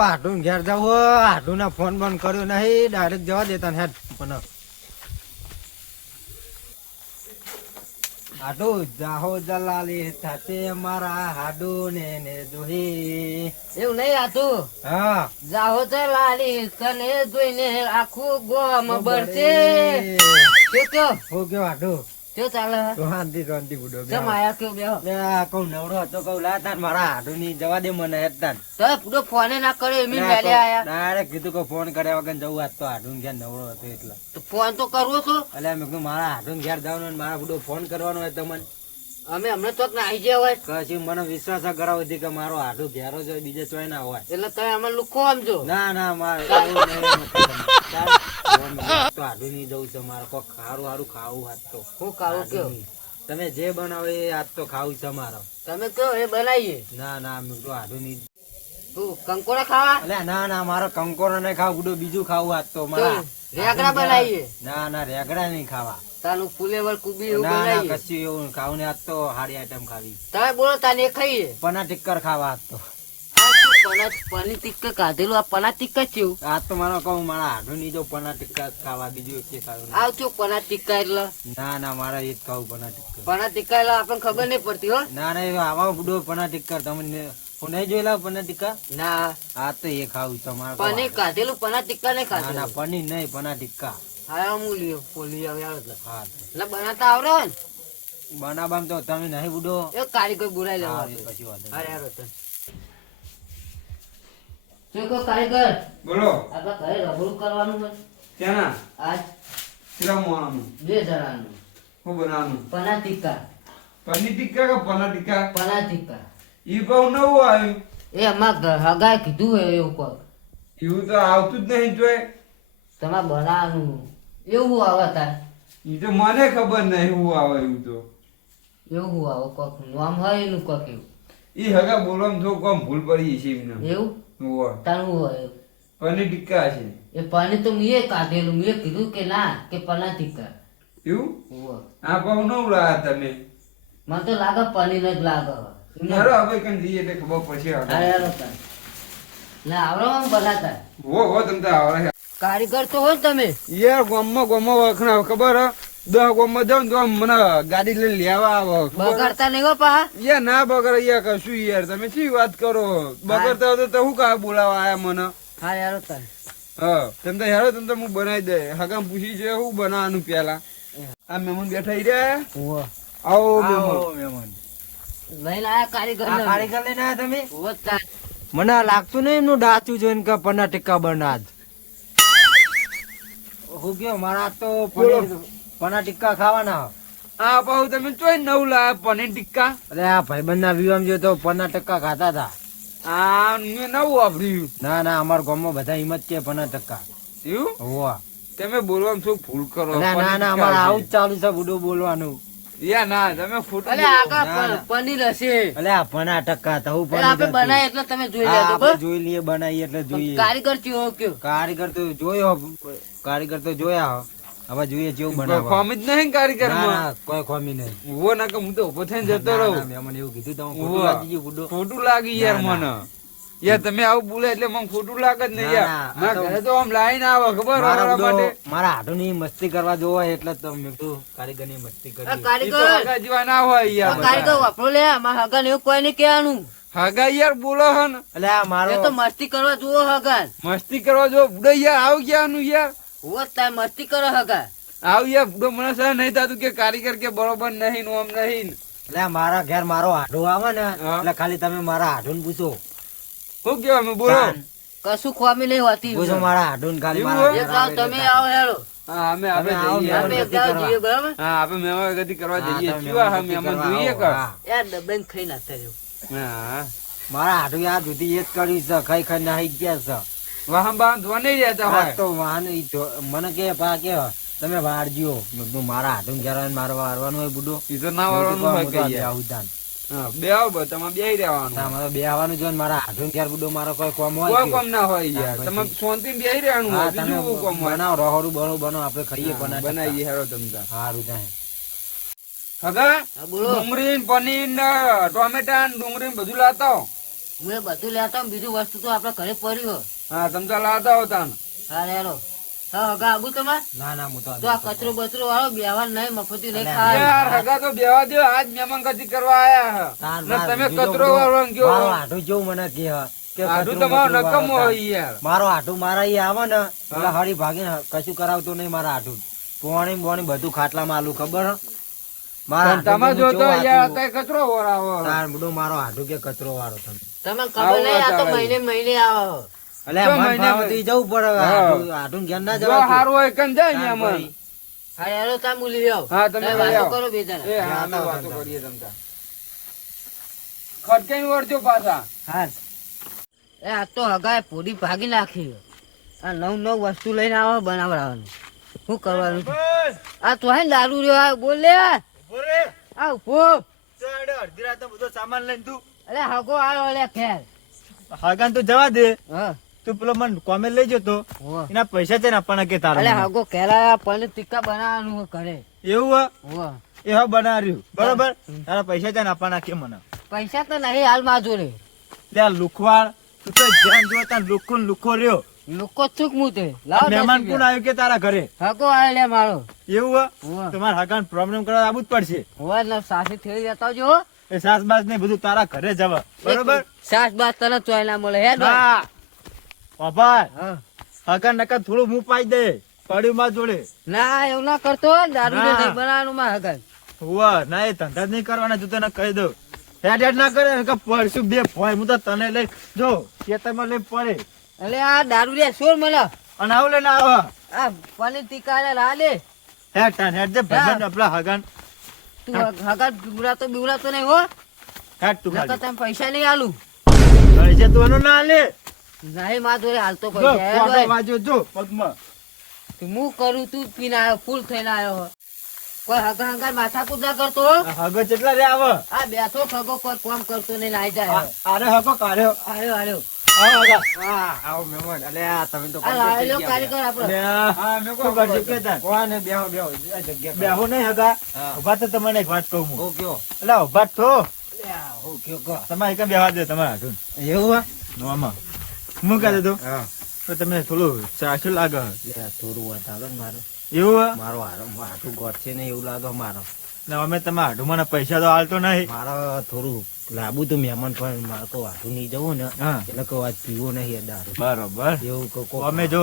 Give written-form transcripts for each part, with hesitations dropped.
હાડું ઘેર જાવ હાડું ના ફોન બંધ કર્યો નહીં ડાયરેક્ટ જવા દેતા ને હેડ પણ હાડું જાહો જલાલી થાતે મારા હાડું ને જોહી એવું નહીં આતું હા જાહો તો લાલી તને જોઈને આખું ગોમ બળશે કયો હો ગયો હાડું કયો ચાલે શાંતિ શાંતિ બુડો કેમ આયા કયો બેહો કઉ નવરો હતો કઉ લાતા મારા હાડું ની જવા દે મને હેડતા તો પૂરો ફોને ના કર્યો એમ મેલે આયા ડાયરેક્ટ કીધું કે ફોન કર્યા વગર જવું આજ તો હાડું ઘેર નવરો હતો એટલે તો ફોન તો કરવો છો એટલે મેં કીધું મારા હાડું ઘેર જવાનું ને મારા બુડો ફોન કરવાનો હોય તમને અમે હમણાં તો નાઈ ગયા હોય કશું મને વિશ્વાસ કરાવો હતી કે મારો હાડું ઘેરો છે બીજે ચોય ના હોય એટલે તમે અમે લુખો સમજો ના ના મારે તો હાડું નહીં જવું છે મારે કોઈ ખારું હારું ખાવું આજ તો હું ખાવું કયો તમે જે બનાવો એ આજ તો ખાવું છે મારો તમે કયો એ બનાવીએ ના ના મેં તો હાડું નહીં તું કંકોડા ખાવા એટલે ના ના મારો કંકોરો નહીં ખાવું ગુડો બીજું ખાવું આજ તો મારા રેગડા બનાવીએ ના ના રેગડા નહીં ખાવા તાનું ફુલેવર કુબી એવું ના ના બનાવીએ કશું એવું ખાવું ને આજ તો હારી આઈટમ ખાવી તમે બોલો તાને એ ખાઈએ પના ટિક્કર ખાવા આજ તો પનીર ટિક્કા કાઢેલું આ પના ટિક્કા ચેવું આજ તો મારો કહું મારા હાડું નહીં જો પના ટિક્કા ખાવા બીજું એક ખાવું નહીં. આવજો પના ટિક્કા એટલે ના ના મારે એ જ ખાવું પના ટિક્કર પના ટિક્કા એટલે આપણને ખબર નહીં પડતી હો ના ના એ આવા બુડો પના ટિક્કર તમને હું નહીં જોયેલા પના ટિક્કા ના આ તો એ ખાવું તમારે પનીર કાઢેલું પના ટિક્કા નહીં ના ના ખાધેલું પનીર નહીં પના ટિક્કા હા હું લ્યો પોલી આવે એટલે હા એટલે બનાવતા આવડે ને બનાવવામાં તો તમે નહીં બુડો એ કારીગર બોલાવી લેવા હા, એ પછી વાંધો નહીં. અરે યાર તને શું કહો કારીગર બોલો આપણે ઘરે રબડું કરવાનું છે ક્યાંના આજ કેટલા મોણાનું 2 જણાનું શું બનાવવાનું પના ટિક્કા પનીર ટિક્કા કે પના ટિક્કા પના ટિક્કા ઈ કહું નવું આવ્યું એ અમાર હગાએ કીધું હોય એવું કહો એવું તો આવતું જ નહીં જોય તમારે બનાવવાનું એવું આવે તાર ઈ તો મને ખબર નહીં હું આવે એવું તો એવું આવે કોક નામ હોય એનું કોક એવું ઈ હગા બોલવામાં થોડું કમ ભૂલ પડી છે એમને એવું હોવે. તારું હોય એવું. પનીર ટિક્કા છે એ પાણી તો મેં કાઢેલું મેં કીધું કે ના કે પના ટીકા એવું હોવે. આ પાઉં નવું લાયા તમે મને તો લાગે પનીર જ લાગે મારો હવે કઈ જઈએ એટલે ખબર પડશે અરે હવે. યાર તાર. ના આવડે આમ બનાતા હો તમે તો આવડે કારીગર તો હોય ને તમે યાર ગામમાં વખણા ખબર હે 10 ગામમાં જાઉં ને તો આમ મને ગાડી લઈને લેવા આવે ખબર હે? બગાડતા નહીં હો પા યાર ના બગડે યાર કશું યાર તમે શી વાત કરો બગડતા હોય તો હું કા બોલાવા આયા મને હા યાર તાર હા તમે તો હેરો તમે તો હું બનાવી દે હગામ પૂછી છે હું બનાવવાનું પેલા આ મહેમાન બેઠા ઈ રહ્યા હોવે. આવો આવો મહેમાન મહેમાન. લઈને આયા કારીગર આ કારીગર લઈને આયા તમે હોવે તાર. મને લાગતું નહીં એમનું ડાચું જોઈને કે પના ટિક્કા બનાજ હું ગયો મારા તો પના ટિક્કા ખાવાના આ પાહુ તમે ચોઈ નવ લાયા પનીર ટિક્કા અરે આ ભાઈબંધ ના વિવાહ જો તો પના ટિક્કા ખાતા હતા આ મેં નવું વાપર્યું ના ના અમારા ગામમાં બધા હિંમત કે પના ટિક્કા એવું હોવા તમે બોલવામાં શું ભૂલ કરો ના ના ના અમારે આવું જ ચાલુ છે બુડું બોલવાનું યા ના તમે ખોટું અલે બોલો. આગા ના, ના. પનીર હશે એટલે આ પના ટિક્કા તો હું એટલે આપણે બનાય એટલે તમે જોઈ લેજો આપણે બસ. જોઈ લઈએ બનાવીએ એટલે જોઈએ કારીગર ચિયો કયો કારીગર તો જોયો કારીગર તો જોયા હો. હવે જોઈએ કેવું બનાવવા ખોમી જ નહીં કારીગર ના ના કોઈ ખોમી નહીં ઉભો ના કે હું તો ઉભો થઈને જતો ના, રહું ના, મેં મને એવું કીધું તો હું ઉવ્વ. ખોટું લાગી ગયું બુડો. ખોટું લાગી યાર ના, મને યાર તમે આવું બોલે એટલે મને ખોટું લાગે જ નહીં ના, યાર ના, મારા આ તો- ઘરે તો આમ લાઈન આવે ખબર મારા અમારા બુડો માટે મારા હાથોની મસ્તી કરવા જોવો એટલે તો મેં કીધું કારીગરની મસ્તી આ કરી ઈ તો કારીગર હગા જેવા ના હોય આ યાર કારીગર બધા. વાપરો લે મારા હગા ને એવું કોઈ નહીં કહેવાનું હગા યાર બોલો હે ને એટલે આ મારો એ તો મસ્તી કરવા જુઓ હગા મસ્તી કરવા જો બુડો યાર આવ ક્યાંનું યાર હોવે તાર મસ્તી કરો હગા આવ યાર બુડો મને સર નહીં થતું કે કારીગર કે બરોબર નહીં નું આમ નહીં એટલે આ મારા ઘેર મારો હાડો આવે ને હા. એટલે ખાલી તમે મારા હાડું પૂછો શું કેવા અમે બોલો તાન. કશું ખોમી નહીં હોતી પૂછો મારા હાડું ખાલી એવું મારા હોય? ઘેર એક આવે જાવ એટલે તમે તાન. આવો હેડો હા અમે તમે આવો જઈએ. મહેમાન આપણે એક ગતિ જાવ કરવા. જઈએ બરાબર હા આપણે મહેમાન ગતિ કરવા હા, જઈએ તમે કેવા હા મહેમાન મહેમાન ગતિ જોઈએ કરવા કે આવો. યાર ડબ્બે ખાઈ નાખતા રહ્યો હા મારા હાડું યાદ સુધી એ જ કર્યું છે ખાઈ ખાઈ નાહી ગયા છે વાહન બાહન ધોવા નહીં રહેતા આ હોય તો વાહન મને કે પા કે તમે વાળજો મેં કીધું મારા હાથું ઘેર આવીને મારે વારવાનું હોય બુડો ઈ તો ના વાળવાનું હોય કઈ યાર. આવું તાન. હા બે આવો બસ તમારે બે રહેવાનું ના, મારે બે આવવાનું જો ને મારા હાથું ઘેર બુડો મારો કોઈ કોમ હોય કોઈ કે? કોમ ના હોય યાર હા, તમે પછી. શાંતિ બે રહેવાનું હા, હોય તમે બીજું શું કોમ હોય બનાવો રહોડું બહોળું બનાવો આપણે ખાઈએ હા, પણ બનાવીએ હેરો તમે તાર. સારું થાય હગા હા બોલો ડુંગળી ને પનીર ને ટોમેટા ને ડુંગળી ને બધું લાતા આવો. હું એ બધું લેતા આવું, બીજું વસ્તુ તો આપડે ઘરે પડ્યું. હા તમે તો લાવતા હો તાન. હા લેરો. હા હગા આબુ તમારે ના ના હું તો તો આ કચરો બચરો વાળો બેહવા નહીં, મફતી નહીં અલ્યા, ખાય. યાર હગા તો બેવા દો, આજ મહેમાન ગતિ કરવા આયા તાર ને માર તમે બીજો કચરો બધો વાળવાનું કયો? મારો આઢું જેવું મને કે કે આઢું કચરું તમારો બચરું નકમ વાળો હોય યાર. મારો આઢું મારા ઈ આવે ને એટલે હળી ભાગીને કશું કરાવતો નહીં મારા આઢું. પોણી બોણી બધું ખાટલામાં આલું ખબર હે? મારા પણ તમે આઢું જો તો કેવું યાર આટલું. અત્યારે કચરો વરાવો. તાર બધું મારો આઢું કે કચરો વાળો તમે. તમને ખબર નહીં, આ તો મહિને મહિને આવે. એટલે જો મન મહિને ફાવે તો ઈ જવું પડે હવે. હા. આઢું ઘેર ના જો જવાતું. હારું હોય કન જાય ને તાર આમાં. ભાઈ. હા યારો તા મૂલી આવો. હા, તમે લઈ વાતો આવો. કરો બે જણા. એ હા, અમે જાતા વાતો હતા. કરીએ તમતા. ખટકાઈને વળજો પાછા. હા એ આ તો હગાએ પૂરી ભાગી નાખી. આ નવ નવ વસ્તુ લઈને આવો બનાવવાનું. શું કરવાનું છે? આ તો હે દારૂ રહ્યો આ બોલ લે. આ ઉભો. અડધી રાતે બધો સામાન લઈને તું અરે હગો આવ્યો લે ખેર. હાગાન તો જવા દે. હા તું પેલો મને કોમે લઈ જતો હો. એના પૈસા છે ને આપવાના કે તારા અરે મને. હગો ખેર આવ્યા પનીર ટિક્કા બનાવવાનું હોય ઘરે. એવું હો. એ હા બનાવ્યું બરોબર. તારા પૈસા છે ને આપવાના કે મને. પૈસા તો નહીં હાલ માં જોડે. લે આ લુખવાડ તું તો જ્યાં જો ત્યાં લુખો ને લુખો રહ્યો. લોકો ચૂક મુતે લાવ મહેમાન કોણ આવ્યું કે તારા ઘરે? હગો આવ્યો લે મારો. એવું હો. તમારે હાગાન પ્રોબ્લેમ કરવા આવવું જ પડશે. હોય ને સાસી થઈ જતા જો. એ સાસ બાસ ને બધું તારા ઘરે જવા બરોબર. સાસ બાસ તને ચોય ના મળે હે ડોય? ના બાબા હા. હાગાન નકા થોડું મું પાઈ દે પડ્યું માં જોડે. ના એવું ના કરતો દારૂ ના. નહીં બનાવવાનું માં હગન. હુવા ના એ ધંધા જ નહીં કરવાના તું તને કહી દઉં. હેડ હેડ ના કરે કે પડશું બે ભોય હું તો તને લઈ જો ખેતરમાં લઈ પડે એટલે આ દારૂ રે સોર મને. અને આવું લઈને આવો. આ પનીર ટીકા ને લા લે. હેડ તાન હેડ જે ભાઈબંધ આપણા હગાન તું હગન બીવડાતો નહીં હો. હેડ તું નકર ખાલી તને પૈસા નહીં આલું. પૈસા તું એનો ના લે. નહીં માં જોડે હાલતો જો પૈસા હે કોડો ડોય. વાજો જો પગમાં. તું હું કરું તું પીને આવ્યો ફૂલ થઈને આવ્યો હો. કોઈ હગા હગા માથાકૂટ ના કરતો હો. આ હગો કેટલા રે આવો. આ બેઠો ખગો કોઈ કામ કરતો નહીં નાઈ જાય. આરે હગો કાઢ્યો. આર્યો આર્યો. આવો હગા. હા, આવો મહેમાન. અલ્યા, તમે તો આ લાયેલો કારીગર આપણો. લે હા, મેં શું કરશું કે તાન? કોને બેહો બેહો આ જગ્યા પર. બેહો નહીં હગા. હા. ઉભા તો તમને એક વાત કહું હું. ઓ કયો એટલે ઉભા જ થો. અલ્યા, ઓ કયો કહો. તમારે એક બેહવા દે તમારા હાથું એવું હે? નોમાં હું કહે તું હા. તો તમને થોડું ચાચું લાગે. અલ્યા, થોડું વધારો ને મારું. એવું હે? મારો હાથું ગોઠશે ને એવું લાગે મારો. ને અમે તમારા હાડુમાં પૈસા તો હાલતો નહીં. મારે થોડું લાંબુ તો મહેમાન પણ મારે તો હાથું નહીં જવું ને હા એટલે કહું આજ પીવો નહીં દારૂ બરોબર. એવું કહું અમે જો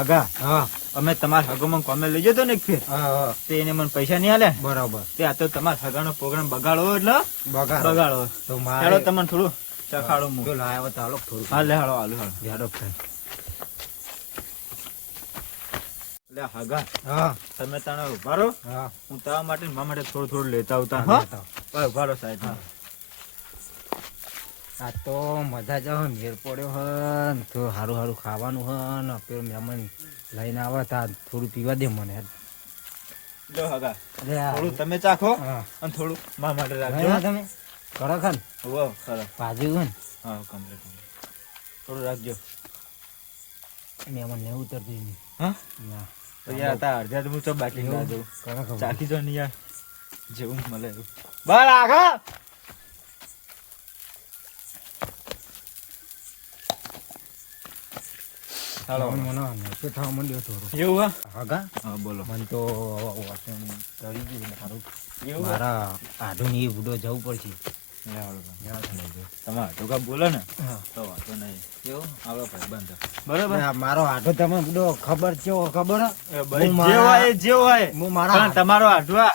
અગા હા અમે તમારા હગોમાં કોમે લઈ જતો ને એક ફેર હા હા તે એને મને પૈસા નહીં આલે. બરાબર તે આ તો તમારા હગાનો પ્રોગ્રામ બગાડો એટલે બગાડો બગાડો. તો ચાલો મારે તમને થોડું ચખાડો જો હું. લાવ્યો તો હાલો થોડું હાલે હાલો હાલો હાલો. જાડો ફ્રેન્ડ એટલે હગા હા તમે તને ઉભા રહો. હા હું તારા માટે ને મારા માટે થોડું થોડું લેતા આવતા. હા, હા લેતા ભાઈ ઉભા રહો સાહેબ. આ તો મજા જ હે, મેર પડ્યો હે ને તો સારું સારું ખાવાનું હે ને પેલો મહેમાન લઈને આવે તા થોડું પીવા દે મને જો હગા અરે આ- થોડું તમે ચાખો હા અને થોડું મારા માટે ભાઈ રાખજો. તમે કરો ખન હો ખરો. ભાજ્યું હોય હા કમ્પ્લીટ થોડું રાખજો. ને મહેમાન ને ઉતરતું નહીં હા ના તો યાર તા અડધા તો હું તો બાકી ના એવું? દઉં. કરો ખબર. ચાખી જો ને યાર જેવું મળે એવું. બહાર આગા હાલો મને નશો થવા માંડ્યો થોડો એવું હગા હા બોલો. મને તો વાસણ ચડી ગયું સારું એવું મારા આધુનિક એ બુડો જવું પડશે તમારા ટોકા બોલો ને હા. તો વાંધો નહીં. એવું આવડો ભાઈબંધ. બરાબર બરોબર. મારો આધો તમે બુડો ખબર છે ખબર હે? એ ભાઈ હું જે મારા- હોય એ જે હોય હું પણ મારા તમારો આઢવા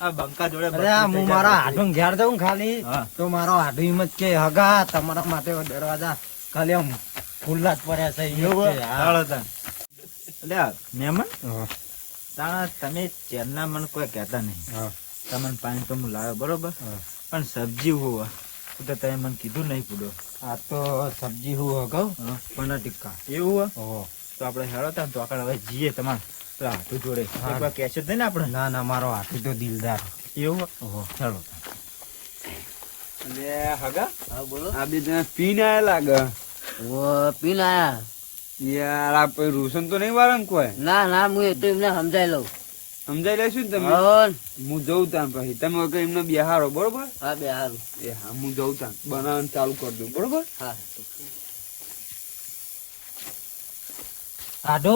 આ બંકા જોડે અરે આ હું મારા આધું ઘેર જાઉં ખાલી હા. તો મારો આધું એમ જ કે હગા તમારા માટે દરવાજા ખાલી આમ ખુલ્લા જ પડ્યા છે એમ જ એવું કે. હા. ચાલો તાન. એટલે આ મહેમાન હા. તાણા તમે ચેરના મને કોઈ કહેતા નહીં. હા. તમને પાણી તો હું લાવ્યો બરોબર હા. પણ સબ્જી હોવા તો તમે મને કીધું નહીં પૂડો. આ તો સબ્જી હું કહું હા. પનીર ટિક્કા એવું હોય ઓહો. તો આપણે હેળો તા તો આગળ હવે જઈએ તમારે પેલા હાથું જોડે હા. એકવાર કહેશે જ નહીં ને આપણે. ના ના મારો હાથી તો દિલદાર એવું હોય? ઓહો ચાલો અને હગા હા બોલો. આ બે જણા પીને આયા લાગે. ઓ પીને આયા. યાર આ પછી રૂસન તો નહીં વાળે ને કોઈ. ના ના હું એ તો એમને સમજાઈ લઉં. સમજાઈ લેશું ને તમે? હવન. હું જઉં ત્યાં પછી તમે વગર એમને બેહારો બરોબર? હા બે હારું. એ હા હું જઉં ત્યાં બનાવવાનું ચાલુ કરી દઉં બરોબર? હા આડો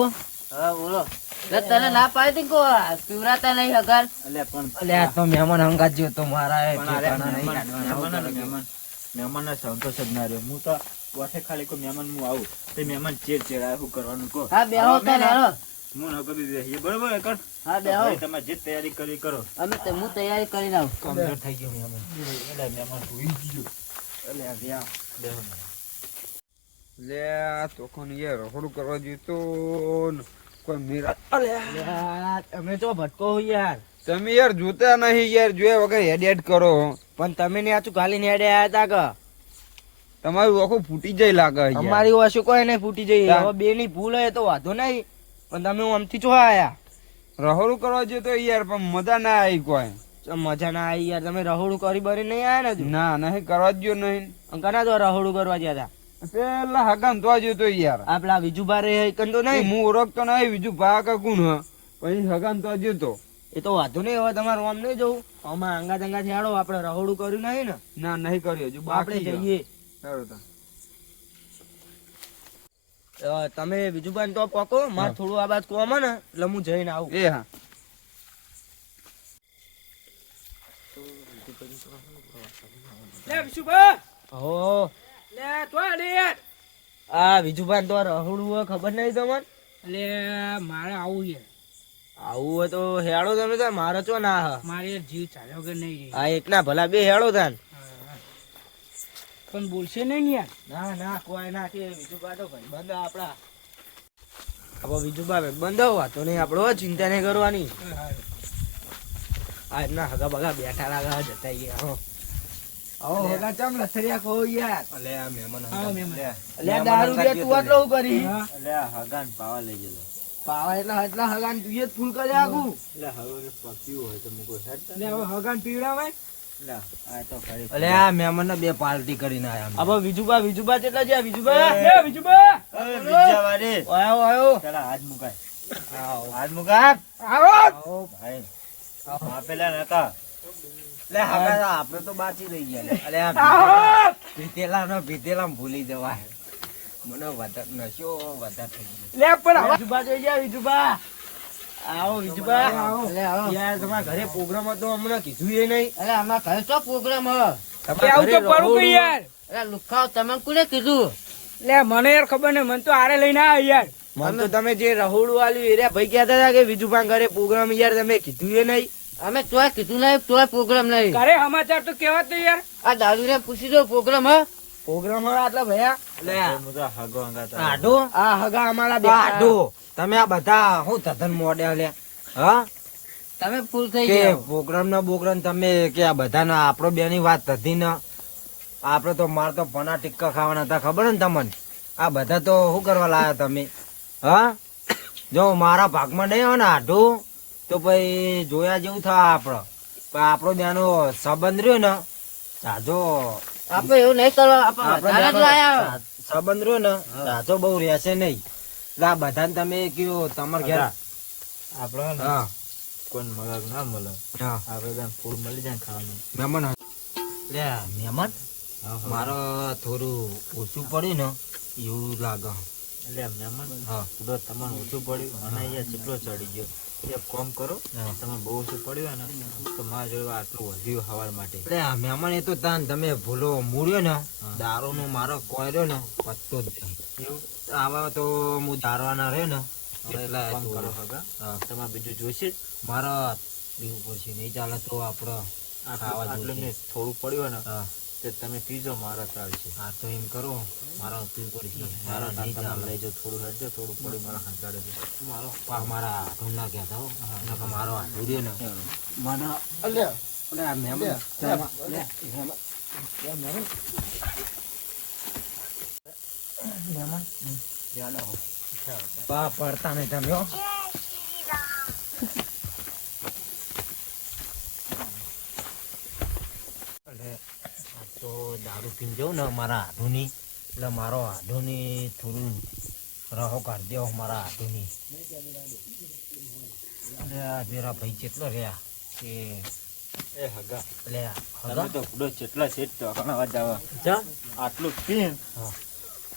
હા બોલો. લે તને ના પાડી કો પીવરાતા નહીં હગાર. એટલે પણ અલે આ તો મહેમાન હંગાત જ્યો તો મારા એ પણ અરે ઠેકાણા નહીં મહેમાન કાઢવાના. મહેમાનને સંતોષ જ ના રહ્યો. હું તો વાઠે ખાલી કોઈ મહેમાન હું આવું તે મહેમાન ચેડ આવે શું કરવાનું કહો. હા બેહો તને હેરો. હું ન કદી બેસીએ બરોબર એકણ? હા બેહો. ભાઈ તમે જે તૈયારી કરી કરો. હું તૈયારી કરીને આવું. કમજોર થઈ ગયો મહેમાન. એટલે મહેમાન સુઈ ગયો. અલે આ વ્યા. બેહો. લે આ તોખણ યાર રખડું કરવા જોઈતો ને કોઈ મેરા. અલે અમે તો ભટકો યાર. તમે યાર જોતા નહીં યાર, જોયા વગર હેડ કરો. પણ તમે ને આચું ગાલી નેડે આયા તા કે તમારું આખું ફૂટી જાય લાગે યાર. અમારી વાસુ કોઈ નહીં ફૂટી જઈ. તાન. હવે બે ની ભૂલ હોય તો વાંધો નહીં, પણ તમે આમથી ચો આયા. રહોડું કરવા જોઈતો યાર, પણ મજા ના આવી કોઈ. તો મજા ના આવી યાર. તમે રહોડું કરી બરી નહીં આયા ને હજુ? ના નહીં કરવા જ જો નહીં. કના તો રહોડું કરવા ગયા તા? પેલા હગામ તો જોઈતો યાર. આપડા વિજુભા રે કન તો નહીં. હું ઓળખતો નહીં બીજું ભા કે કોણ હ, પછી હગામ તો જોઈતો. એ તો વાંધો નહીં. હવે તમારું આમ નહીં જવું. આમાં આંગા દંગા થી આડો. આપણે રહોડું કર્યું નહીં ને, ના નહીં કર્યું હજુ આપણે બાકી છે. જઈએ. સારું તો. તમે વિજુભા ને તો પકો. મારે થોડું આ બાદ કોમ ને એટલે હું જઈને આવું. એ હા હો આ વિજુભા ને તો રહોડું હોય ખબર નહીં તમને? એટલે મારે આવું છે. આવું હોય તો હેડો તમે તો. મારે ચો ના હ. મારે જીવ ચાલ્યો કે નહીં રે. આ એકના ભલા બે હેડો તાન. પણ બોલશે નહીં ને યાર. ના ના કોઈ ના કે વિજુભા તો ભાઈ બંધ આપડા. હવે વિજુભા બંધ હોવા તો નહીં આપડો ચિંતા નહીં કરવાની. આજના હગા બગા બેઠા લાગા જતા ગયા. હો આવો હગા ચમ લથરિયા કહો યાર. અલે આ મહેમાન હા, મહેમાન. અલે આ દારૂ દે તું આટલો હું કરી? હા. અલે આ હગાન પાવા લઈ ગયેલો. પાવા એટલા હગા તું જ ફૂલ કરી આગું. એટલે હવે પક્યું હોય તો મૂકો હેડ. એટલે હવે હગાન પીવડાવાય. એટલે આ તો ખરી. અલે આ મહેમાન ને બે પાર્ટી કરીને આયા. હવે વિજુભા કેટલા છે? વિજુભા લે બીજુબા. હવે બીજા વારે આયો આયો. પેલા હાથ મુકાય. આવો હાથ મુકા. આવો. આવો. ભાઈ આ પેલા નકા. લે હગા આપણે તો બાચી રહી ગયા. અલે આ ભીતેલા ભૂલી જવાય. મને વધારે નશો વધારે થઈ ગયો. લે પણ હવે વિજુભા જોઈ ગયા. વિજુભા આવો. વિજુભા એટલે આવો. યાર તમારા ઘરે પ્રોગ્રામ હતો હમણાં કીધું એ નહીં. એટલે અમારા ઘરે તો પ્રોગ્રામ હવે. તમારા આવું તો ઘરે પડું કે રહોડું. યાર. એટલે લુખાવ તમે કોને કીધું? લે મને યાર ખબર ને, મને તો આરે લઈને આવ્યા યાર. મને તો તમે જે રહોડું આલ્યું એરિયા ભાઈ કહેતા હતા કે વિજુભા ઘરે પ્રોગ્રામ. યાર તમે કીધું એ નહીં. અમે તોય કીધું નહીં, તોય પ્રોગ્રામ નહીં. ઘરે સમાચાર તો કેવા તો યાર. આ દાદુ ને પૂછી દો પ્રોગ્રામ હ. પ્રોગ્રામ હવે આટલા ભયા. હું તો હગો હંગાતા. આઢો આ હગા અમારા બે આઢો. તમે આ બધા હું તદ્દન મોડે લે. હા તમે ફૂલ થઈ કે ગયા. પ્રોગ્રામ ના બોગ્રામ તમે કે આ બધાના આપણો બેની વાત થતી ને. આપણે તો માર તો પના ટિક્કા ખાવાના હતા ખબર ને તમને? આ બધા તો શું કરવા લાયા તમે? હા જો મારા ભાગમાં નહીં હોય ને આઢું તો પછી જોયા જેવું થાય આપડે. પણ આપણો બેનો સંબંધ રહ્યો ને જાજો. આપણે એવું નહીં કરવા. આપણે આપણો વધારે જ બેનો લાયા. સંબંધ રહ્યો ને જાજો બહુ રહેશે નહીં. એટલે આ બધાને તમે કયો તમારે ઘેર. આપડે ને હા કોઈ મગજ ના મળે. હા આપડે ત્યાં ફૂડ મળી જાય ને ખાવાનું. મહેમાન લે મહેમાન મારે થોડું ઓછું પડ્યું ને એવું લાગે. એટલે મહેમાન હા તો તમને ઓછું પડ્યું અને અહીંયા કેટલો ચડી ગયો. એક કામ કરો, હા. તમે બહુ ઓછું પડ્યું હોય ને તો મારા જોડે આટલું વધ્યું હવાર માટે. એટલે આ મહેમાન એ તો તાન તમે ભૂલો મૂળ્યો ને દારૂ નો મારો કોયરો ને પત્તો જ નહીં. એવું આવા તો હું દારવાના રહે ને એટલે કામ કરો હગા. હા. તમારે બીજું જોઈશે જ? મારા પીવું પડશે. નહીં ચાલે તો આપડે ખાવા આટલું જોઈશે. ને થોડું પડ્યું હોય ને હા તે તમે પીજો, મારા ચાલશે. હા તો એમ કરો. મારા પીવું પડશે. મારા નહીં તમે ચાલે. લઈ જાઓ, થોડું હેડજો, થોડું પડ્યું મારા હંચાડે છે. મારો પા મારા હાથું ના કહેતા હો. નકર મારો હાથું રહ્યો ને મને અલે આ મહેમાન મહેમાન યાદ આવો. પા પડતા નહીં તમે હો. એટલે આ તો દારૂ પીને જવું ને મારા હાથુની. એટલે મારો હાથુની થોડું રહો કાઢી દેવો મારા હાથુની. અલે આ પેલા ભાઈ કેટલો રહ્યા કે એ હગા અલે તમે હગા તો બુડો જેટલા સેટ તો ઘણા વાત આવા ચા આટલું પીન હા.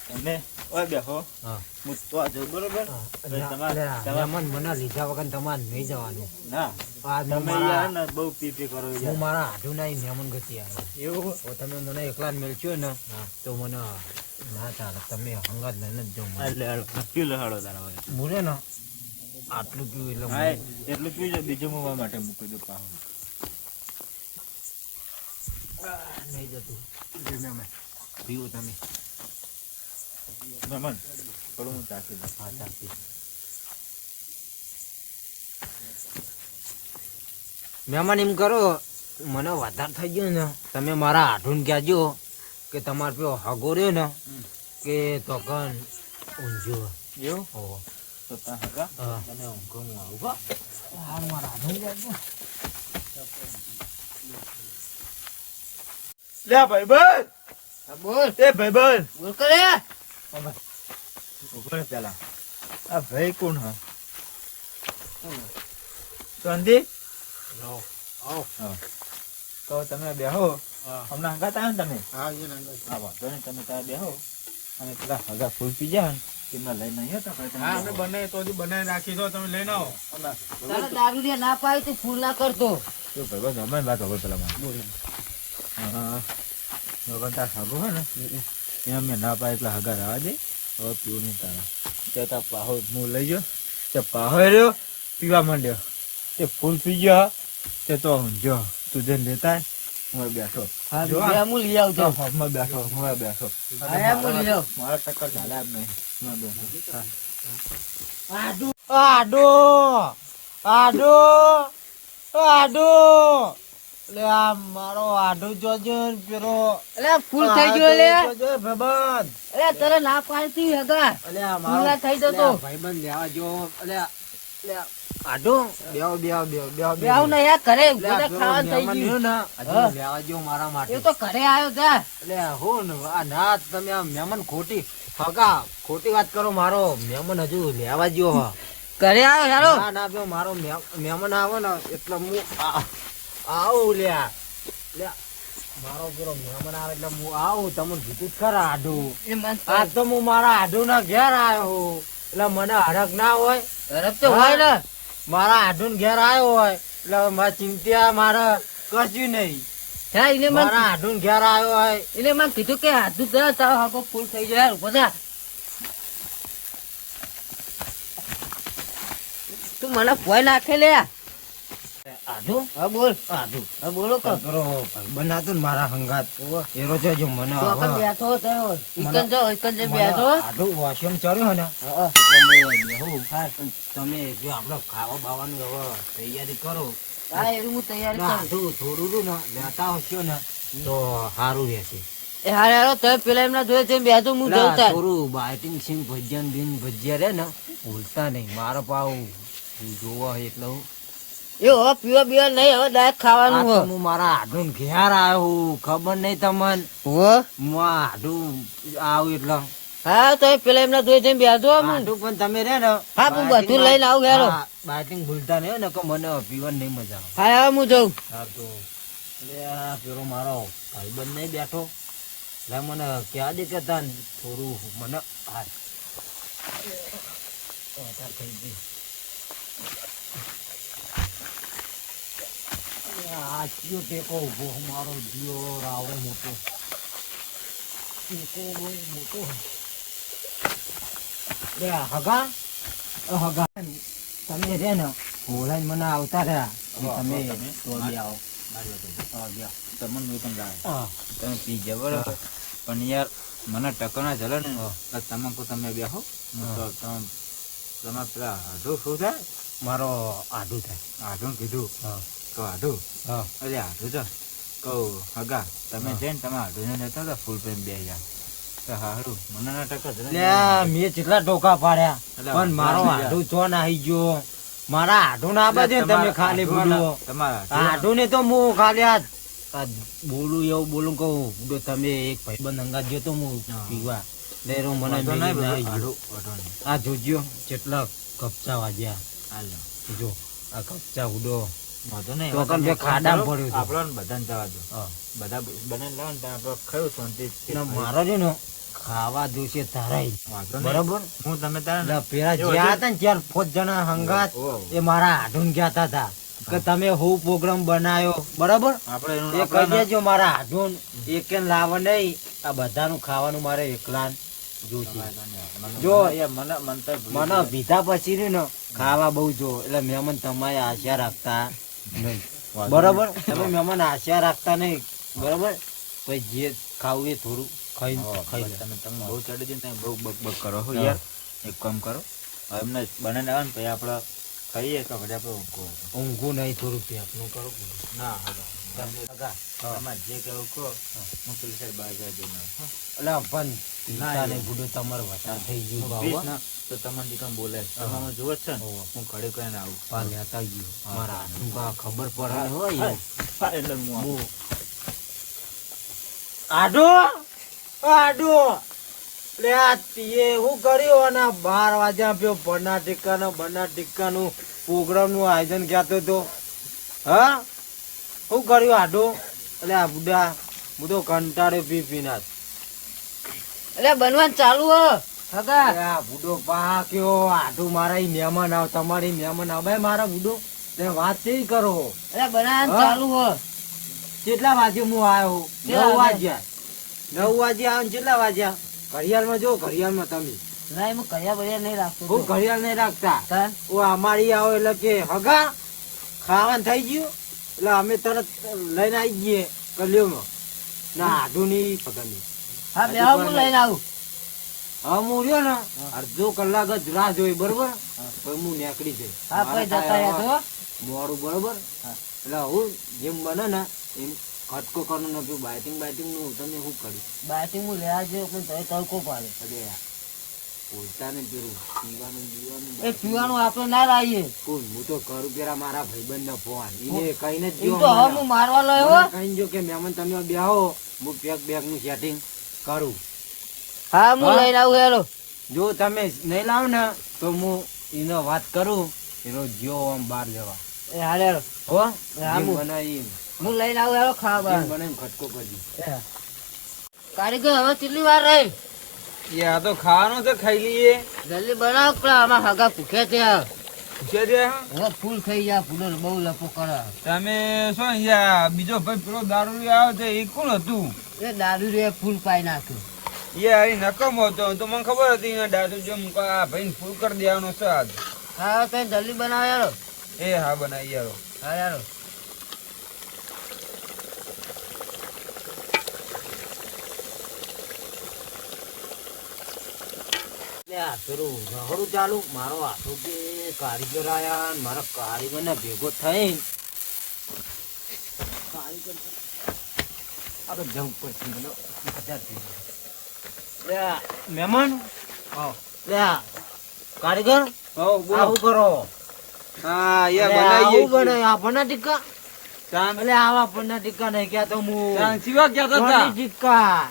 તમે ઓય બેહો હા હું તો આ જો બરોબર અલે તમારે મહેમાન મને લીધા વગર તમારે નહીં જવાનું ના આ હું તમે મારા- યાર ને બહુ પી કરો હું યાર મારા આઢું ના મહેમાન ગતિ આવ્યો એવું તો તમે મને એકલા જ મેળચ્યો ને તો મને ના ચાલે તમે હંગાત લઈને જ જાઓ મને. એટલે હાલો નક્કી લહાડો તારા હવે મુરે ને આટલું પીવું એટલે હા મને- એટલું પીજો બીજું મૂકવા માટે મૂકી દઉં પાહો નહીં જતું પીવું મહેમાન. પીવું તમે મહેમાન થોડું હું ચાખી દઉં હા ચાલતી મહેમાન એમ કરો મને વધારે થઈ ગયું ને તમે મારા આઢું કહેજો કે તમારે પેલો હગો રહ્યો ને કે તોકન ઊંઝો એવું ઓહો. તો તા હગા હા. તમે ઊંઘો હું આવું હો. હારું મારા આઢું કહેજો. લે ભાઈબંધ હા, બોલ એ ભાઈબંધ બોલ કરે ઉભો રહે પેલા આ ભાઈ કોણ હા શાંતિ આવો, આવો. તો તમે બેહો હા. હમણાં હંગાત આવ્યો ને તમે હા, હા વાંધો નહીં તમે ત્યાં બેહો અને પેલા હગા ફૂલ પી જાય ને તેમને લઈને નહીં હતા ભાઈ તમે બેહો. બનાવી તો હજી બનાવી રાખી દો તમે લઈને આવો તારા દારૂ રે ના પાય તો ફૂલ ના કરતો જો ભાઈબંધ અમે વાત હવે પેલા મારે હા નકર તાર હગો હોય ને એ અમે ના પાય એટલે હગા રહેવા દે હવે પીવું નહીં તારા તે તાર પાહો હું લઈ ગયો તે પાહો રહ્યો પીવા માંડ્યો તે ફૂલ પી ગયો તે તો ઊંઝો તું જઈને લેતા આય, હું બેઠો હા જો આ- બે હું લઈ આવતો હું બેઠો હું બેઠો હા હું લઈ આવ મારા ટક્કર ચાલે જ નહીં હું બેઠો આડું આડો આડો આડો લે આ મારો આડો જોજો ને પેલો અલે ફૂલ થઈ ગયો લે જોજો ભાઈબંધ. અલે તારે ના પાડતી હગા અલે આ ફૂલા થઈ જતો. અલે આ ભાઈબંધ લેવા જો અલે લે આડો બેહો બેહો બેહો બેહો બે આવ ને યાર ઘરે લે આ બધા પેલો ખાવાનું થઈ મહેમાન ગયું રહ્યો ને, હજુ હા. લેવા જો મારા માટે એ તો ઘરે આવ્યો જા એટલે હું ને આ ના તમે આ મહેમાન ખોટી વાત કરો મારો મહેમાન હજુ લેવા જો હ. ઘરે આવ્યો યારો ના ના બે મારો મહેમાન આવે ને એટલે હું આવું લ્યા લે મારો પેલો મહેમાન આવે એટલે હું આવું તમને કીધું જ ખરા આઢું એ મન આજ તો હું મારા આઢું ના ઘેર આવ્યો હું એટલે મને હરખ ના હોય ઘરક તો હોય ને મારા આઢું ઘેર આવ્યો હોય એટલે મારી ચિંતા મારે કશું નહીં હા એને મન મારા આઢું ઘેર આવ્યો હોય એને મને કીધું કે હાથું કરે તારો હાકો ફૂલ થઈ જાય યાર બધા તું મને ભોય નાખે લે આઢું હા બોલ આઢું હા બોલો કહો બનાતો ને મારા હંગાત એરો છે જો મને તો આપણે બેઠો થયો ઇકન જો બેઠો આઢું વોશરૂમ ચડ્યો ને હા હા પણ તમે જો આપણે ખાવા બાવાનું હવે તૈયારી કરો હા એવું હું તૈયારી કરું આઢું થોડું રહ્યું ને લેતા આવશો ને તો સારું રહેશે એ હારે હારો તમે પેલા એમના જોયે છે બેઠો હું જઉં તાર થોડું બાઇટિંગ સિંગ ભજીયા બિન ભજીયા રે ને ભૂલતા નહીં મારો પાવ જોવા એટલે હું એ હવે પીવા બીવા નહીં હવે ડાયરેક્ટ ખાવાનું આ હો તો હું મારા આઢું ઘેર આવ્યો ખબર નહીં તમને હો હું આ આઢું આવું એટલે હા તો પેલા એમના જોયે છે બેઠો હું આઢું પણ તમે રે ને હા, હું બધું લઈને આવું હેરો. બાઇટિંગ ભૂલતા નહીં ને કે મને પીવાની નહીં મજા આવે હા હવે હું જઉં હા તો એટલે આ પેલો મારો ભાઈબંધ નહીં બેઠો એટલે મને ક્યાં દે કેતા ને થોડું મને હાથ થઈ ગઈ આ કયો ટેકો ઉભો મારો જીઓ રાવડો મોટો ટેકો બહુ મોટો લે હગા હગા તમે રે ને બોલાઈને મને આવતા રહ્યા તમે તો બી આવો હા, ગયા. તમને પણ લાવે હા. તમે પી ગયા બરાબર પણ યાર મને ટકો ના ચલે ને તો તમાકુ તમે બેહો હું તો તમે પેલા આઢું શું થાય મારો આઢું થાય આઢું કીધું હા તો આઢું હા અરે આઢું તો કહું હગા તમે જઈને તમે આઢું ને લેતા હતા ફૂલ પેન બે હજાર તો હારું મને ના ટકો ચલે ને. લે મેં કેટલા ટોકા પાડ્યા એટલે પણ મારો વાંધો આઢું ચો નાહી ગયો મારા આઢું ના બાજુ ને તમે ખાલી બોલો તમારા આઢું ને તો હું ખાલી આ બોલું એવું બોલું કહું તમે એક ભાઈબંધ અંગાત ગયો તો હું પીવા લે રો મને વાંધો નહીં મેલી બધું નાહી ગયો. આઢું વાંધો નહીં આ જોજો કેટલા કપચા વાગ્યા હાલો જો આ કચ્ચા ઉડો વાંધો નહીં. તો કમ બે ખાડામાં પડ્યું હતું. આપણને બધાને જવા દો. હા. બધા બનાવીને લાવો ને તો આપણે ખાયું શાંતિ. ને મારો છે ને ખાવા જોશે તારાય વાંધો નહીં. બરાબર હું તમે તારે ને એટલે પેલા જ્યાં હતા ને ચાર પાંચ જણા હંગાત ઓહો. એ મારા હાડુન ગયા હતા કે તમે હું પ્રોગ્રામ બનાયો બરાબર આપણે એનું એ કહી આપણને- દેજો મારા હાડુન એક લાવે નહીં આ બધાનું ખાવાનું મારે એકલા જોશે મને- જો. મને- મને મને તો ભૂલી મને ગયો. પીધા પછી રહ્યું ને ખાવા બહુ જો એટલે મહેમાન તમારે આશા રાખતા નહીં વાંધો બરાબર તમે મહેમાન આશા રાખતા નહીં બરાબર પછી જે ખાવું એ થોડું ખાઈ હા, ખાઈ બસ લે. તમે બહુ ચડી જઈને તમે બહુ બક કરો હો હા. યાર. એક કામ કરો હવે એમને બનાવીને આવે ને પછી આપણે ખાઈએ તો પછી આપણે ઊંઘો. ઊંઘું નહીં થોડું પેટનું કરો ના હા કાકા. તમારે જે કહેવું કહો હું પેલી સાઈડ બહાર જઈ જઈને આવું. એટલે પણ ના, પીતા ને બુડો તમારે વધારે થઈ ગયું હું ભાવ, પીશ હો. ને તો તમને દીકરા બોલે તમે મને જુઓ જ છે ને હું ઘડી કહીને આવું. પા લેતા ગયો મારા હાથનું પા ખબર પડે ને હોય એવું. હા, એટલે હું આવું. આડો આડો લે આ તીએ હું કર્યું અને 12 વાગ્યા પયો બના ટીકાનું પ્રોગ્રામ નું આયોજન ક્યાંતો તો હા હું કર્યું આડો એટલે આ બુડા હું તો કંટાળ્યો પી પીના એટલે બનવાનું ચાલુ હો હગા આ બુડો પા કયો આડું મારા ઈ મહેમાન આવ તમારી મહેમાન આવ ભાઈ મારા બુડો તે વાત કેવી કરો એટલે બનાવવાનું હા? ચાલુ હો કેટલા વાગે હું આવ્યો કેટલા 9 વાગ્યા 9 વાગ્યા આવે ને કેટલા વાગ્યા ઘડિયાળમાં જો ઘડિયાળમાં તમે ના એમાં કયા બળ્યા નહીં રાખતો હું ઘડિયાળ નહીં રાખતા તાન ઓ અમારી આવો એટલે કે હગા ખાવાનું થઈ ગયું એટલે અમે તરત લઈને આવી જઈએ કલ્યોમાં ના આધુની પગની હા બે હું લઈને આવું હા હું રહ્યો ને અડધો કલાક જ રાહ જોઈ બરોબર પછી હું નીકળી જઈ હા પછી જતા રહ્યા તો મોડું બરોબર એટલે હું જેમ બને ને એમ ખટકો કરવાનું નથી બાઇટિંગ નું તમે શું કર્યું બાટી હું લેવા જેવું પણ તોય તડકો પાડે અરે પોતા ને પેલું પીવાનું પીવાનું એ પીવાનું આપણે ના લાવીએ કોણ હું તો કરું પેલા મારા ભાઈબંધ ને ફોન એને કહીને જ એમ ગયો તો હવે મને. હું મારવા લાવ્યો હો. મને કહીને જો કે મહેમાન તમે બેહો હું બેગ નું સેટિંગ કરું હા હું હા? લઈને આવું હેલો જો તમે નહીં લાવ ને તો હું એનો વાત કરું એનો જીઓ આમ બહાર લેવા એ હાલે હેલો હો હા, જેમ હું. બનાવી એમ. હું લઈને આવું હેલો ખાવા જેમ બનાવીને ખટકો કરજો કારીગર હવે કેટલી વાર રહી યા તો ખાવાનું છે ખાઈ લઈએ જલ્દી બનાવો પેલા આમાં હગા ભૂખ્યા ત્યાં પૂછે દે હા. હવે ફૂલ થઈ ગયા ફૂલો બહુ લપો કરે તમે શું યા બીજો ભાઈ પેલો દારૂ આવે છે એ કોણ હતું એ દારૂ રે ફૂલ પાઈ નાખ્યું યાર એ નકમ હતો તો મને ખબર હતી આ દારૂ જેમ આ ભાઈને ફૂલ કરી દેવાનો છે આજ હા તો જલ્દી બનાવો યારો એ હા બનાવી યાર હા યારો લે આ પેલું રહોડું ચાલુ મારો હાથો કે કારીગર આયા ને મારા કારીગર ને ભેગો થઈ કારીગર આપણે જવું પડશે મને બધા ભેગા. લે આ મહેમાન લે આ કારીગર હો બોલો આવું કરો હા યાર લે બનાવીએ આવું બનાય આ પન્ના ટીક્કા ચાંદ એટલે આવા પન્ના ટીક્કા નહીં ક્યાં તો હું ચાંદ સિવા કહેતા પનીર હતા ટીક્કા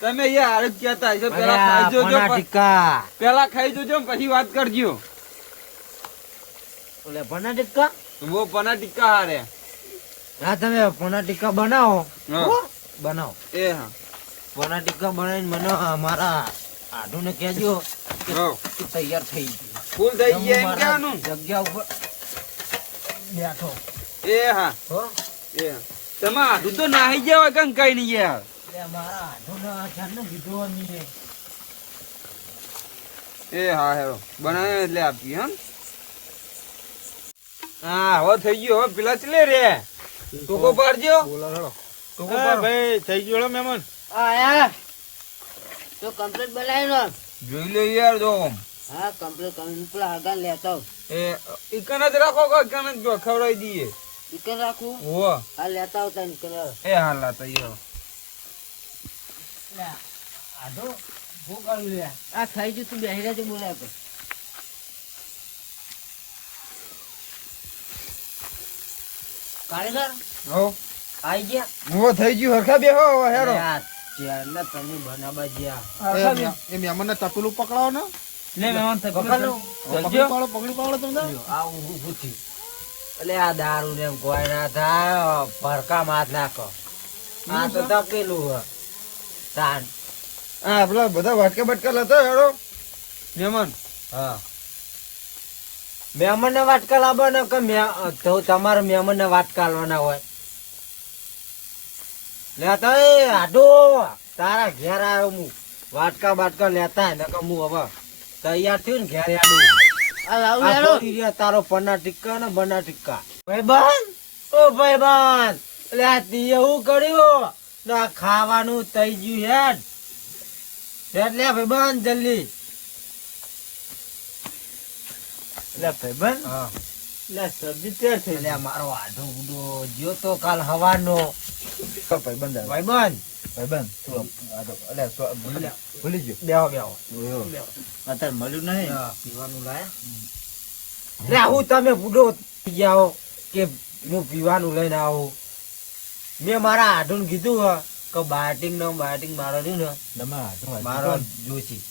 તમે યાર જ કહેતા હશો અરે પેલા આ ખાઈ જોજો પન્ના ટીક્કા પેલા ખાઈ જોજો ને પછી વાત કરજો એટલે પન્ના ટીક્કા બહુ પના ટીકા હારે હા તમે પન્ના ટીક્કા બનાવો હા. હો? બનાવો એ હા પન્ના ટીક્કા બનાવીને મને અમારા આઢુને કહેજો કે હો. તું તૈયાર થઈ ગયો ફૂલ થઈ હું ગયા એમ મારા કહેવાનું જગ્યા ઉપર બેઠો એ હા હો એ હા. તમે આધું તો નાહી ગયા કઈ કઈ નહીં યાર એટલે મારા આઢુને જાનને કીધું અમે એ હા હેરો બનાવે એટલે આપી હા હવે થઈ ગયો હવે પેલા ચલે રે ટોકો પાડજો ટોકો પાડ ભાઈ થઈ ગયો મહેમાન આયા તો કમ્પ્લીટ બનાવી લો જોઈ લો યાર જો હા કમ્પ્લીટ કરી પેલા હગા લેતા આવ એ ઇકન જ રાખો કો ઇકન જ જો ખવડાવી દઈએ ચિકન રાખું ઓ હા લેતા આવતા નીકળ એ હા લાતા યાર આઢો શું કર્યું લે આ ખાઈ જુ તું બેહી રહેજે બોલ્યા કર કારીગર હો આઈ ગયા હો થઈ ગયું હરખા બેહો હવે હેરો અરે આ ચારના તમે બનાવવા જ્યાં એ મહેમાન ને તપેલું પકડાવો ને લે મહેમાન પકડ લો. પકડી પાડો તમે લ્યો, આ ઊભું થયું. એટલે આ દારૂ ને એમ કોઈ ના થાય ભરકા માથ નાખો આ તો તપેલું હ તાન હા આપલા બધા વાટકા બટકા લેતો હેડો મહેમાન. હા મહેમાન ને વાટકા લાવો ને કે તો તમારે મહેમાન ને વાટકા લાવવાના હોય લેતા એ આડો તારા ઘેર આવ્યો હું વાટકા બાટકા લેતા ને કે હું હવે તૈયાર થયું ને ઘેર આડું આ લાવું આ હેડો. પડી રહ્યા તારો પન્ના ટિક્કા ને બના ટિક્કા ભાઈબંધ ઓ ભાઈબંધ એટલે આ તીએ હું કર્યું ને આ ખાવાનું થઈ ગયું હેડ લે ભાઈબંધ જલ્દી એટલે ભાઈબંધ હા એટલે સબ્જી તૈયાર થઈ એટલે મારો આઢો ઉડો જ્યો તો કાલ હવાનો ગઈ ભાઈબંધ આવે. ભાઈબંધ ભાઈબંધ તું એટલે ભૂલી બેહો ગયો બેહો અત્યારે મળ્યું નહીં. હા, પીવાનું લાય લે હું તમે બુડો થઈ ગયા હો કે હું પીવાનું લઈને આવું મેં મારા આઢું કીધું હ કે બાટિંગ મારો રહ્યું ને તમારા હાથમાં મારો જોશી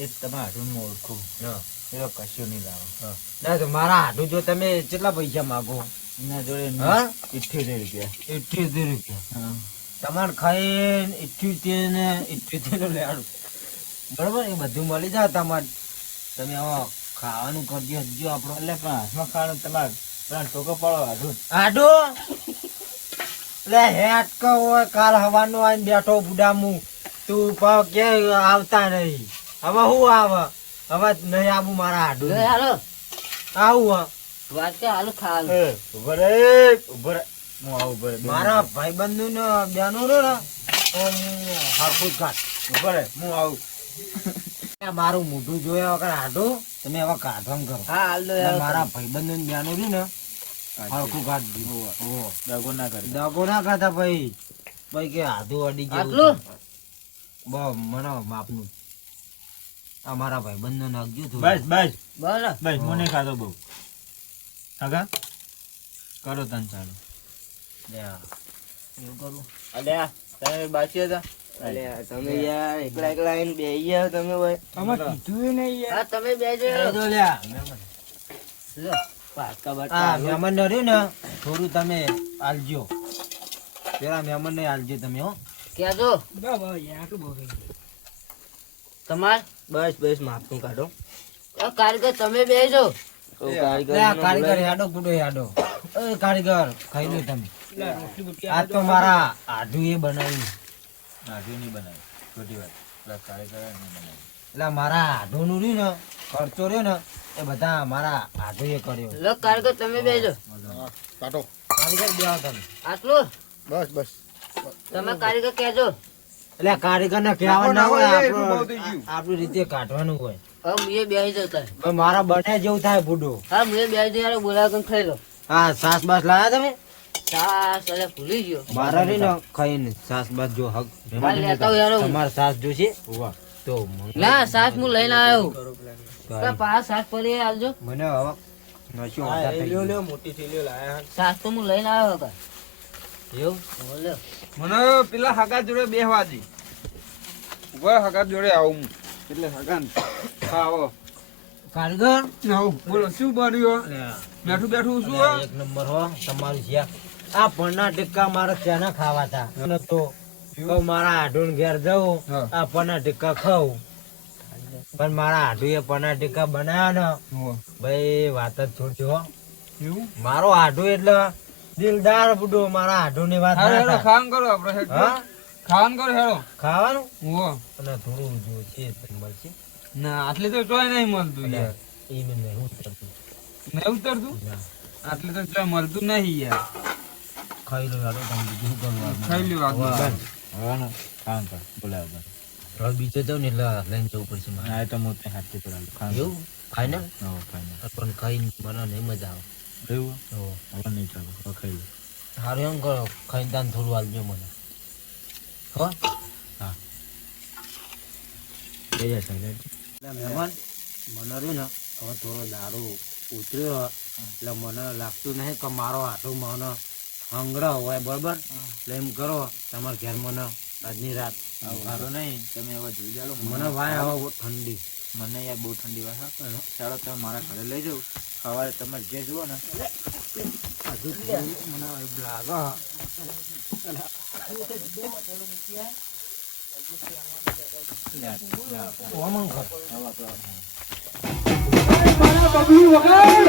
એ તમારા હાથમાં ઓળખું હા. એ તો કશું નહીં લાવો. ના તો મારા આઢું જો તમે કેટલા પૈસા માગો એના જોડે હા? 78 રૂપિયા. 78 રૂપિયા હા. તમારે ખાઈને 78 ને 78 નું લેવાનું બરોબર એ બધું મળી જાય તમારે તમે હવે ખાવાનું કરજો હજુ આપણો એટલે પણ હાથમાં ખાવાનું તમારે ત્રણ ટોકો પાડો હાથું. આડો લે હેટ કો હોય કાલ હવાનો આઈને બેઠો બુડામું તું પાવ કે આવતા નહીં હવે હું આવે હવે નહીં આવું મારા આડું લે હાલો. આવું વાટકા હાલો ખાવાનું. એ, ઉભો રે, ઉભો રે. હું આવું ઉભો રે. મારા ભાઈબંધુ ને બેનું ને ઓમ હરખું જ કાઢ ઉભો રે, હું આવું. મારું મોઢું જોયા વગર આડું તમે હવે કાઢવાનું કરો હા હાલ દો અને યાર. મારા ભાઈબંધુ ને બેનું રહ્યું ને હરખું કાઢ દીધું દગો ના કરે. દગો ના ખાતા ભાઈ ભાઈ કે આધું અડી ગયું આટલું? મને માપનું આ મારા ભાઈબંધ નો નાખજો થોડું. બસ બસ બોલો. બસ હું નહીં ખાતો બહુ. આગા કરો તને ચાલુ. લે આ. એવું કરું અલ્યા તમે બાકી હતા. તમે યાર એકલા એકલા આવીને બેહી ગયા તમે ભાઈ. હા તમે બેજો. એ તો લ્યા, મહેમાન. લો, વાટકા બાટકા આ હાલો. મહેમાન ને રહ્યું ને થોડું તમે આલજો પેલા મહેમાન ને આલજો તમે હો કહેજો. તમાર બસ બસ માપનું કાઢો. આ કારીગર તમે બેજો. લે આ કારીગર હેડો ગુડો હેડો એ કારીગર ખાઈ લો તમે આ તો મારા આઢું એ બનાવ્યું નાઢી નહીં બનાવી. ખોટી વાત. પેલા કાર્યકર નહીં બનાવી. એટલે મારા આઢું નું રહ્યું ને ખર્ચો રહ્યો ને એ બધા મારા આઢું એ કર્યો લો કારીગર તમે બેજો. કાઢો. કારીગર બેહો તમે આટલું બસ બસ. તમે કારીગર કહેજો. એટલે કારીગર ને કહેવાનું ના હોય એટલું બહુ થઈ ગયું. આપણી રીતે કાઢવાનું હોય હવે મુએ બેહી જતા. પણ મારા બને જેવું થાય બુડો હા મુએ બેહી જઈને બોલાવ ખાઈ લો. હા સાસ બાસ લાયા તમે સાસ અલે ભૂલી ગયો. મારા રી ને ખાઈને સાસ બાસ જો હક હાલ લેતા આવું યાર હું. તમારે સાસ જોશે તો ના સાસ હું લઈને આવ્યો. તો તો પાછા સાસ પડી આલજો. મને હવે નશો વધારે થઈ ગયો. મોટી થેલીઓ લાયા. સાસ તો હું લઈને આવ્યો હતો. એવું બોલો. મને પેલા હગા જોડે બેહવા દે. ઉભા હગા જોડે આવું હું. એટલે હગા ખાવો. કારીગર બોલો શું બન્યું? બેઠું બેઠું શું હો? એક નંબર હો તમારું છે આ પન્ના ટિક્કા મારે ત્યાંના ખાવા હતા અને તો કહું મારા આઢું ઘેર જવું હા. આ પન્ના ટિક્કા ખાવું પણ મારા આઢું એ પન્ના ટિક્કા બનાવ્યા ને હોવે. ભાઈ વાત જ છોડજો હો. એવું? મારો આઢું એટલે દિલદાર બુડો મારા આઢું ની વાત હાલો ના હેડો થાય. ખાવાનું કરો આપણે હેડ. હા ખાવાનું કરો હેડો. ખાવાનું હોવે. અને થોડું જો છે તો મળશે ના આટલે તો ચોય નહીં મળતું યાર. એ મેં નહીં ઉતરતું. નહીં ઉતરતું? ના. આટલે તો ચોય મળતું નહીં યાર. ખાઈ લો યાર તમે બીજું શું કરવાનું? ખાઈ લ્યો આગળ. વાહ. હવે ને ખાવાનું કર. બોલાવો બસ. હવે બીજે જાઉં ને એટલે લઈને જવું પડશે મારે. ના એ તો હું ત્યાં હાથથી પડાવું. ખાવાનું. એવું ફાઈનલ હા, ફાઇનલ. પણ ખાઈને મને નહીં મજા આવે એવું? તો હવે નહીં ચાલો. હવે ખાઈ લો. સારું એમ કરો ખાઈને તાન થોડું આલજો મને હો લઈ જાય સાહેબ. એટલે મહેમાન મને રહ્યું ને હવે થોડો દારૂ ઉતર્યો એટલે મને લાગતું નહીં કે મારો હાથું મને હંગડો હોય બરાબર એટલે એમ કરો તમારા ઘેર મને આજની રાત મારો નહીં. તમે હવે જોઈ જાઓ. મને વાય હવે ઠંડી મને યાર બહુ ઠંડી વાય. ચાલો તમે મારા ઘરે લઈ જાઓ. સવારે તમે જે જુઓ ને લે, લે. હવે આપણે